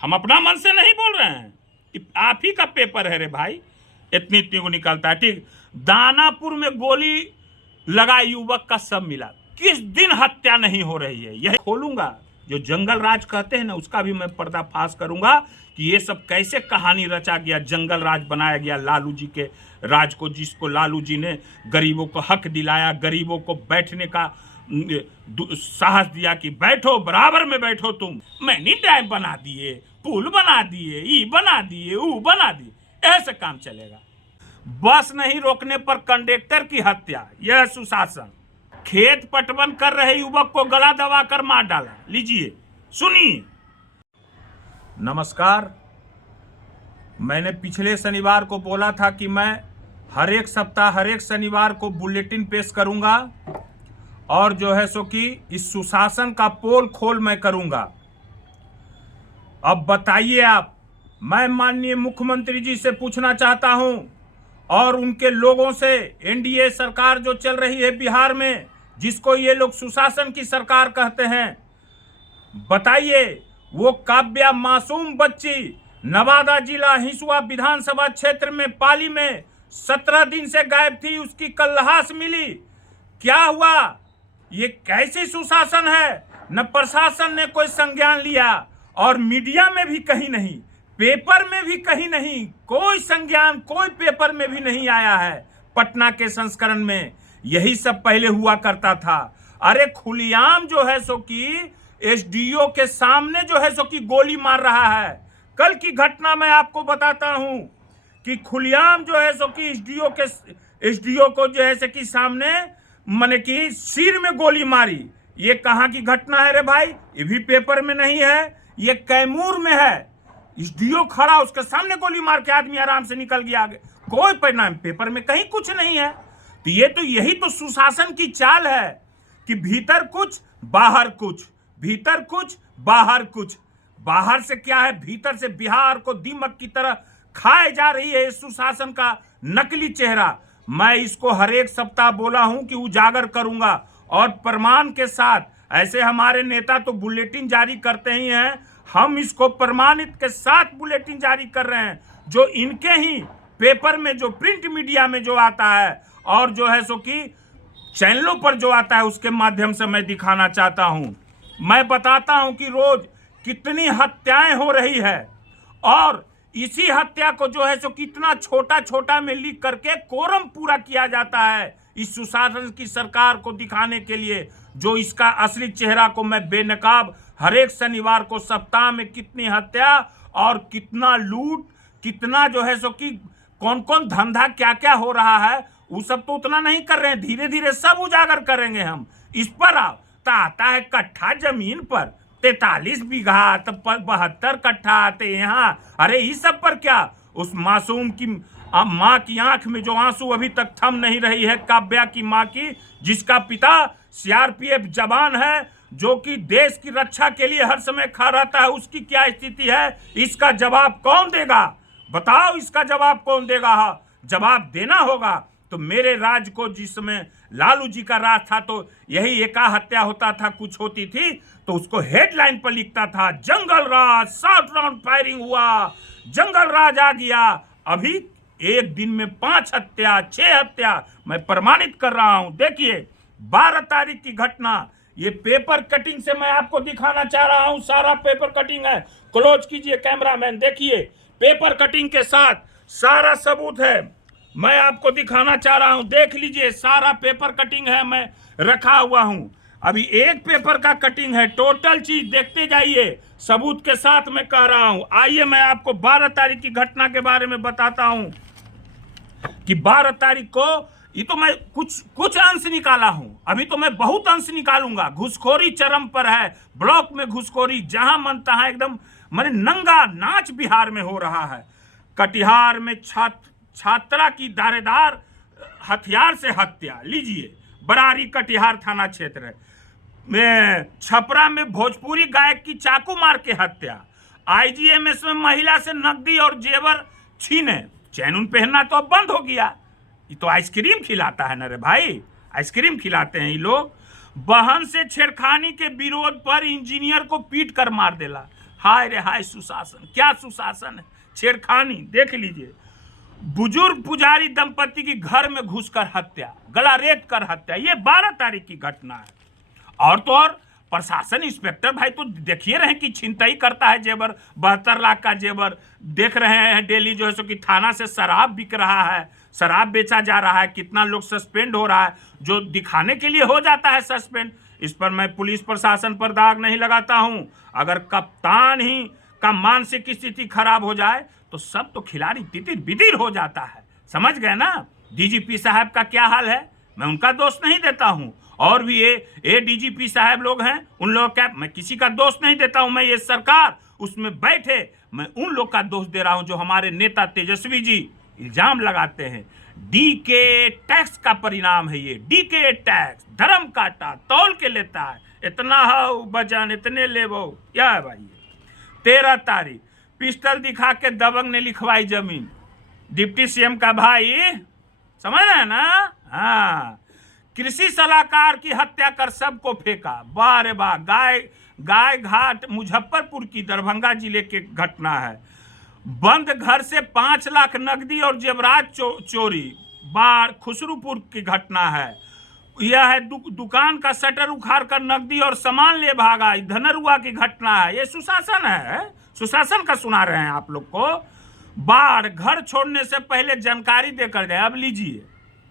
हम अपना मन से नहीं बोल रहे हैं, आप ही का पेपर है रे भाई, इतनी इतनी को निकलता है। ठीक, दानापुर में गोली लगा युवक का सब मिला, किस दिन हत्या नहीं हो रही है, यही खोलूंगा। जो जंगल राज कहते हैं ना, उसका भी मैं पर्दाफाश करूंगा कि ये सब कैसे कहानी रचा गया, जंगल राज बनाया गया लालू जी के राज को, जिसको लालू जी ने गरीबों को हक दिलाया, गरीबों को बैठने का साहस दिया कि बैठो, बराबर में बैठो तुम। मैंने डैम बना दिए, पुल बना दिए, ई बना दिए, ऊ बना दिए, ऐसे काम चलेगा। बस नहीं रोकने पर कंडक्टर की हत्या, यह सुशासन। खेत पटवन कर रहे युवक को गला दबाकर मार डाला, लीजिए सुनिए। नमस्कार, मैंने पिछले शनिवार को बोला था कि मैं हर एक सप्ताह हर एक शनिवार को बुलेटिन पेश करूंगा और जो है सो कि इस सुशासन का पोल खोल मैं करूंगा। अब बताइए आप, मैं माननीय मुख्यमंत्री जी से पूछना चाहता हूं और उनके लोगों से, एनडीए सरकार जो चल रही है बिहार में, जिसको ये लोग सुशासन की सरकार कहते हैं, बताइए वो काव्या मासूम बच्ची नवादा जिला हिसुआ विधानसभा क्षेत्र में पाली में 17 दिन से गायब थी, उसकी कल लाश मिली, क्या हुआ? ये कैसी सुशासन है? न प्रशासन ने कोई संज्ञान लिया और मीडिया में भी कहीं नहीं, पेपर में भी कहीं नहीं, कोई संज्ञान कोई पेपर में भी नहीं आया है। पटना के संस्करण में यही सब पहले हुआ करता था। अरे खुलेआम जो है सो कि एसडीओ के सामने जो है सो कि गोली मार रहा है। कल की घटना मैं आपको बताता हूं कि खुलेआम जो है सो कि एसडीओ को जो है सो कि सामने माने कि सिर में गोली मारी। ये कहां की घटना है रे भाई? ये भी पेपर में नहीं है, ये कैमूर में है। एसडीओ खड़ा, उसके सामने गोली मार के आदमी आराम से निकल गया आगे, कोई परिणाम पेपर में कहीं कुछ नहीं है। तो यही तो सुशासन की चाल है कि भीतर कुछ बाहर कुछ, भीतर कुछ बाहर कुछ। बाहर से क्या है, भीतर से बिहार को दीमक की तरह खाए जा रही है सुशासन का नकली चेहरा। मैं इसको हर एक सप्ताह बोला हूं कि उजागर करूंगा और प्रमाण के साथ। ऐसे हमारे नेता तो बुलेटिन जारी करते ही हैं, हम इसको प्रमाणित के साथ बुलेटिन जारी कर रहे हैं, जो इनके ही पेपर में, जो प्रिंट मीडिया में जो आता है और जो है सो कि चैनलों पर जो आता है, उसके माध्यम से मैं दिखाना चाहता हूं। मैं बताता हूं कि रोज कितनी हत्याएं हो रही है और इसी हत्या को जो है सो कितना छोटा छोटा में लिख करके कोरम पूरा किया जाता है इस सुशासन की सरकार को दिखाने के लिए, जो इसका असली चेहरा को मैं बेनकाब हर एक शनिवार को सप्ताह में कितनी हत्या और कितना लूट, कितना जो है सो कि कौन कौन धंधा क्या क्या हो रहा है, वो सब तो उतना नहीं कर रहे हैं, धीरे धीरे सब उजागर करेंगे हम। इस पर आता है कट्ठा जमीन पर 43 बीघा, तब 72 कट्ठा आते यहाँ। अरे इस सब पर क्या? उस मासूम की माँ की आंख में जो आंसू अभी तक थम नहीं रही है, काव्या की माँ की, जिसका पिता सीआरपीएफ जवान है, जो कि देश की रक्षा के लिए हर समय खड़ा रहता है, उसकी क्या स्थिति है? इसका जवाब कौन देगा? बताओ, इसका जवाब कौन देगा? जवाब देना होगा तो मेरे राज को, जिसमें लालू जी का राज था, तो यही एका हत्या होता था, कुछ होती थी तो उसको हेडलाइन पर लिखता था जंगल राज, 7 राउंड फायरिंग हुआ, जंगल राज आ गया। अभी एक दिन में 5 हत्या, 6 हत्या मैं प्रमाणित कर रहा हूं। देखिए 12 तारीख की घटना, ये पेपर कटिंग से मैं आपको दिखाना चाह रहा हूं, सारा पेपर कटिंग है। क्लोज कीजिए कैमरामैन, देखिए पेपर कटिंग के साथ सारा सबूत है, मैं आपको दिखाना चाह रहा हूं। देख लीजिए, सारा पेपर कटिंग है, मैं रखा हुआ हूं। अभी एक पेपर का कटिंग है, टोटल चीज देखते जाइए, सबूत के साथ मैं कह रहा हूं। आइए मैं आपको 12 तारीख की घटना के बारे में बताता हूं कि 12 तारीख को, ये तो मैं कुछ अंश निकाला हूं, अभी तो मैं बहुत अंश निकालूंगा। घुसखोरी चरम पर है, ब्लॉक में घुसखोरी, जहां मन तहां एकदम माने नंगा नाच बिहार में हो रहा है। कटिहार में छात्रा की दारेदार हथियार से हत्या, लीजिए बरारी कटिहार थाना क्षेत्र में। छपरा में भोजपुरी गायक की चाकू मार के हत्या। आईजीएमएस में महिला से नकदी और जेवर छीने, चैन पहनना तो अब बंद हो गया, ये तो आइसक्रीम खिलाता है ना रे भाई, आइसक्रीम खिलाते हैं ये लोग। बहन से छेड़खानी के विरोध पर इंजीनियर को पीट कर मार देला। हाय रे हाय सुशासन, क्या सुशासन है, छेड़खानी। देख लीजिए, बुजुर्ग पुजारी दंपति की घर में घुसकर हत्या, गला रेत कर हत्या, ये 12 तारीख की घटना है। और तो और प्रशासन इंस्पेक्टर भाई तो देखिए रहे कि छिनतई करता है जेवर, 72 लाख का जेवर। देख रहे हैं डेली जो है सो कि थाना से शराब बिक रहा है, शराब बेचा जा रहा है, कितना लोग सस्पेंड हो रहा है, जो दिखाने के लिए हो जाता है सस्पेंड। इस पर मैं पुलिस प्रशासन पर दाग नहीं लगाता हूं। अगर कप्तान ही का मानसिक स्थिति खराब हो जाए तो सब तो खिलाड़ी तितिर बितिर हो जाता है, समझ गए ना। डीजीपी साहब का क्या हाल है, मैं उनका दोष नहीं देता हूं। और भी ये डीजीपी साहब लोग हैं, उन लोग का मैं किसी का दोष नहीं देता हूं। मैं ये सरकार उसमें बैठे, मैं उन लोग का दोष दे रहा हूं जो हमारे नेता तेजस्वी जी इल्जाम लगाते हैं। डीके टैक्स का परिणाम है ये। डीके टैक्स धर्म काटा तौल के लेता है, इतना हो बजन इतने ले वो। क्या है भाई, 13 तारीख पिस्टल दिखा के दबंग ने लिखवाई जमीन। डिप्टी सीएम का भाई, समझ रहे हैं ना। हाँ, कृषि सलाहकार की हत्या कर सबको फेंका। वाह रे वाह, गाय घाट मुजफ्फरपुर की दरभंगा जिले के घटना है। बंद घर से 5 लाख नकदी और जेवरात चोरी, बाढ़ खुसरूपुर की घटना है। यह है दुकान का शटर उखाड़ कर नकदी और सामान ले भागा, धनरुआ की घटना है। ये सुशासन है, सुशासन का सुना रहे हैं आप लोग को। बाढ़, घर छोड़ने से पहले जानकारी देकर जाए। अब लीजिए,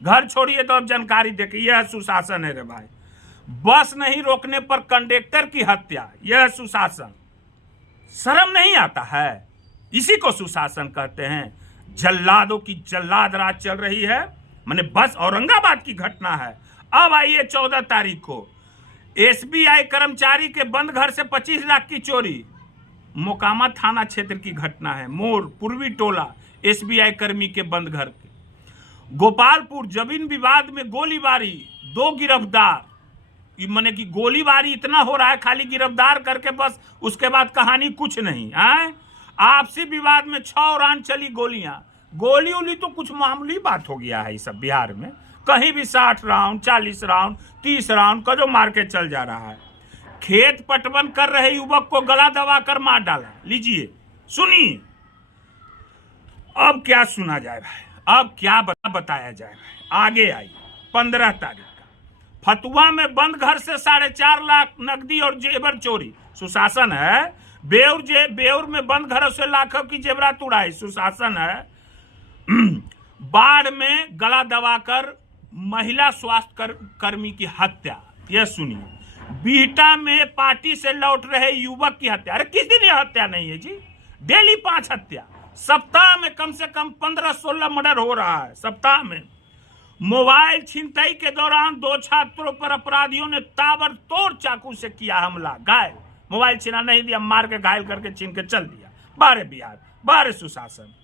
घर छोड़िए तो अब जानकारी देकर, यह सुशासन है रे भाई। बस नहीं रोकने पर कंडक्टर की हत्या, यह सुशासन। शर्म नहीं आता है, इसी को सुशासन कहते हैं। जल्लादों की जल्लाद राज चल रही है। मैंने बस औरंगाबाद की घटना है। अब आइए 14 तारीख को एसबीआई कर्मचारी के बंद घर से 25 लाख की चोरी। मोकामा थाना क्षेत्र की घटना है। मोर पूर्वी टोला एसबीआई कर्मी के बंद घर के। गोपालपुर जमीन विवाद में गोलीबारी, 2 गिरफ्तार। माने कि गोलीबारी इतना हो रहा है, खाली गिरफ्तार करके बस, उसके बाद कहानी कुछ नहीं है। आपसी विवाद में 6 राउंड चली गोलियां। गोली उली तो कुछ मामूली बात हो गया है। ये सब बिहार में कहीं भी 60 राउंड 40 राउंड 30 राउंड का जो मार्केट चल जा रहा है। खेत पटवन कर रहे युवक को गला दबाकर मार डाला। लीजिए सुनिए, अब क्या सुना जाए भाई, अब क्या बताया जाए भाई। आगे आई 15 तारीख का फतुआ में बंद घर से 4.5 लाख नकदी और जेवर चोरी। सुशासन है। बेउर में बंद घरों से लाखों की जेवरात उड़ाई। सुशासन है। बाढ़ में गला दबाकर महिला स्वास्थ्य कर्मी की हत्या, यह सुनिए। बीटा में पार्टी से लौट रहे युवक की हत्या। अरे किस दिन यह हत्या नहीं है जी, डेली 5 हत्या। सप्ताह में कम से कम 15-16 मर्डर हो रहा है सप्ताह में। मोबाइल छिनतई के दौरान 2 छात्रों पर अपराधियों ने ताबड़तोड़ चाकू से किया हमला, घायल। मोबाइल छीना नहीं दिया, मार के घायल करके छीन के चल दिया। बारे बिहार, बारे सुशासन।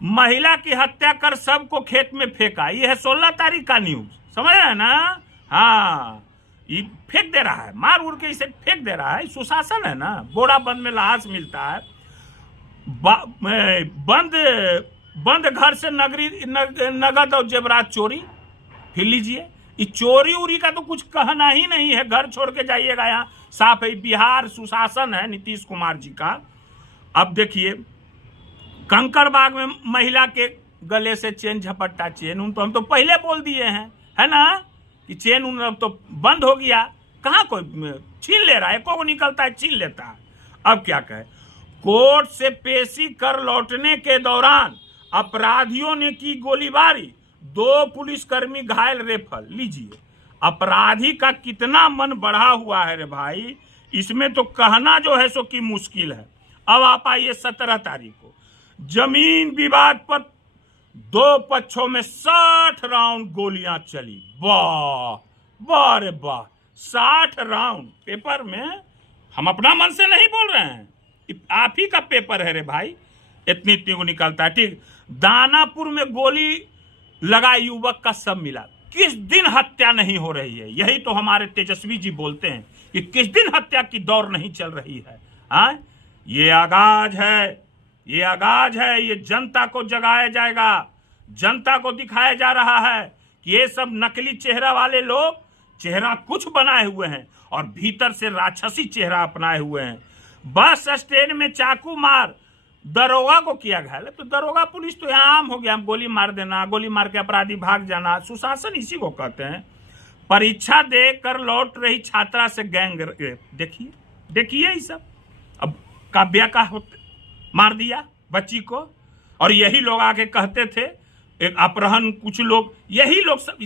महिला की हत्या कर सबको खेत में फेंका, यह है 16 तारीख का न्यूज, समझ रहे हैं ना। हाँ, ये फेंक दे रहा है, मार उड़ के इसे फेंक दे रहा है। सुशासन है ना। बोरा बंद में लाश मिलता है। बंद घर से नगद और जेवरात चोरी। फिर लीजिए, ये चोरी उरी का तो कुछ कहना ही नहीं है, घर छोड़ के जाइएगा। यहाँ साफ है, बिहार सुशासन है नीतीश कुमार जी का। अब देखिए, कंकड़बाग में महिला के गले से चेन झपट्टा। चेन उन तो हम तो पहले बोल दिए हैं, है ना, कि चेन उन अब तो बंद हो गया। कहाँ कोई छीन ले रहा है, को निकलता है छीन लेता है। अब क्या कहे, कोर्ट से पेशी कर लौटने के दौरान अपराधियों ने की गोलीबारी, 2 पुलिसकर्मी घायल, रेफर। लीजिए, अपराधी का कितना मन बढ़ा हुआ है रे भाई, इसमें तो कहना जो है सो कि मुश्किल है। अब आप आइए 17 तारीख को जमीन विवाद पर 2 पक्षों में 60 राउंड गोलियां चली। वाह वाह रे वाह, 60 राउंड। पेपर में हम अपना मन से नहीं बोल रहे हैं, आप ही का पेपर है रे भाई, इतनी को निकलता है। ठीक, दानापुर में गोली लगा युवक का सब मिला। किस दिन हत्या नहीं हो रही है, यही तो हमारे तेजस्वी जी बोलते हैं कि किस दिन हत्या की दौर नहीं चल रही है। हाँ, ये आगाज है, ये आगाज है। ये जनता को जगाया जाएगा, जनता को दिखाया जा रहा है कि ये सब नकली चेहरा वाले लोग चेहरा कुछ बनाए हुए हैं और भीतर से राक्षसी चेहरा अपनाए हुए हैं। बस स्टैंड में चाकू मार दरोगा को किया घायल। तो दरोगा पुलिस तो यहाँ आम हो गया, गोली मार देना, गोली मार के अपराधी भाग जाना, सुशासन इसी को कहते हैं। परीक्षा दे कर लौट रही छात्रा से गैंग रेप, देखिए देखिए ये सब। अब काव्या का मार दिया बच्ची को, और यही लोग आके कहते थे एक अपहरण, कुछ लोग यही लोग सब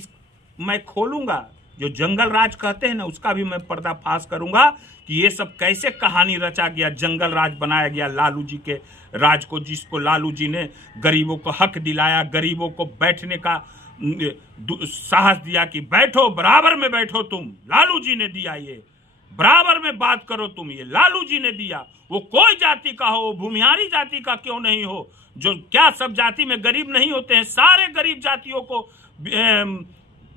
मैं खोलूंगा, जो जंगल राज कहते हैं ना उसका भी मैं पर्दाफाश करूंगा कि ये सब कैसे कहानी रचा गया, जंगल राज बनाया गया लालू जी के राज को, जिसको लालू जी ने गरीबों को हक दिलाया, गरीबों को बैठने का साहस दिया कि बैठो, बराबर में बैठो तुम, लालू जी ने दिया, ये बराबर में बात करो तुम, ये लालू जी ने दिया। वो कोई जाति का हो, भूमिहारी जाति का क्यों नहीं हो, जो क्या सब जाति में गरीब नहीं होते हैं, सारे गरीब जातियों को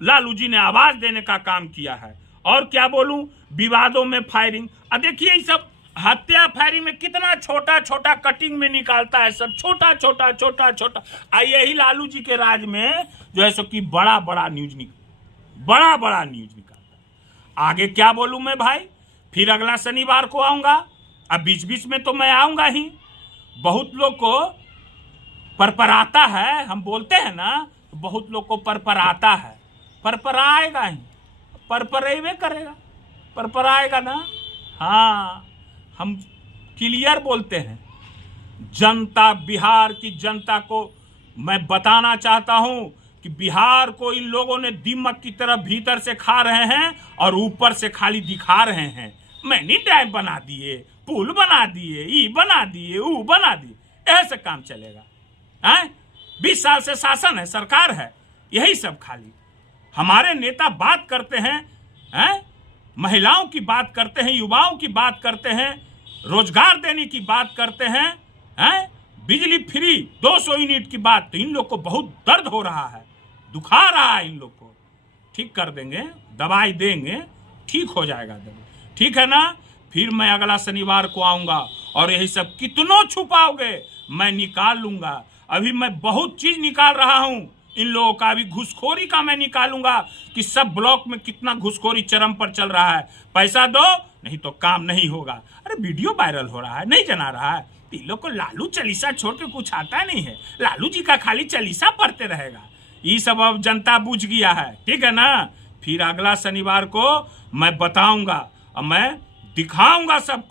लालू जी ने आवाज देने का काम किया है। और क्या बोलूं, विवादों में फायरिंग, देखिए ये सब हत्या फायरिंग में कितना छोटा छोटा कटिंग में निकालता है, सब छोटा छोटा छोटा छोटा। यही लालू जी के राज में जो है सो कि बड़ा बड़ा न्यूज निकालता है। आगे क्या बोलूं मैं भाई, फिर अगला शनिवार को आऊंगा। अब बीच बीच में तो मैं आऊंगा ही। बहुत लोग को परपराता है, हम बोलते हैं ना, बहुत लोग को परपराता है, परपराएगा ही, परपरेबे करेगा, परपराएगा ना। हाँ, हम क्लियर बोलते हैं। जनता, बिहार की जनता को मैं बताना चाहता हूं कि बिहार को इन लोगों ने दीमक की तरह भीतर से खा रहे हैं और ऊपर से खाली दिखा रहे हैं। मैंने डैम बना दिए, पुल बना दिए, ई बना दिए, ऊ बना दिए, ऐसे काम चलेगा? 20 साल से शासन है, सरकार है, यही सब खाली। हमारे नेता बात करते हैं, महिलाओं की बात करते हैं, युवाओं की बात करते हैं, रोजगार देने की बात करते हैं, बिजली फ्री 200 यूनिट की बात। तो इन लोग को बहुत दर्द हो रहा है, दुखा रहा है, इन लोग को ठीक कर देंगे, दवाई देंगे, ठीक हो जाएगा दर्द, ठीक है ना। फिर मैं अगला शनिवार को आऊंगा और यही सब कितनों छुपाओगे मैं निकाल लूंगा। अभी मैं बहुत चीज निकाल रहा हूं, इन लोगों का भी घुसखोरी का मैं निकालूंगा कि सब ब्लॉक में कितना घुसखोरी चरम पर चल रहा है। पैसा दो नहीं तो काम नहीं होगा। अरे वीडियो वायरल हो रहा है, नहीं जना रहा है? इन लोग को लालू चालीसा छोड़ के कुछ आता नहीं है, लालू जी का खाली चालीसा पढ़ते रहेगा। ये सब अब जनता बुझ गया है, ठीक है ना। फिर अगला शनिवार को मैं बताऊंगा और मैं दिखाऊंगा सबको।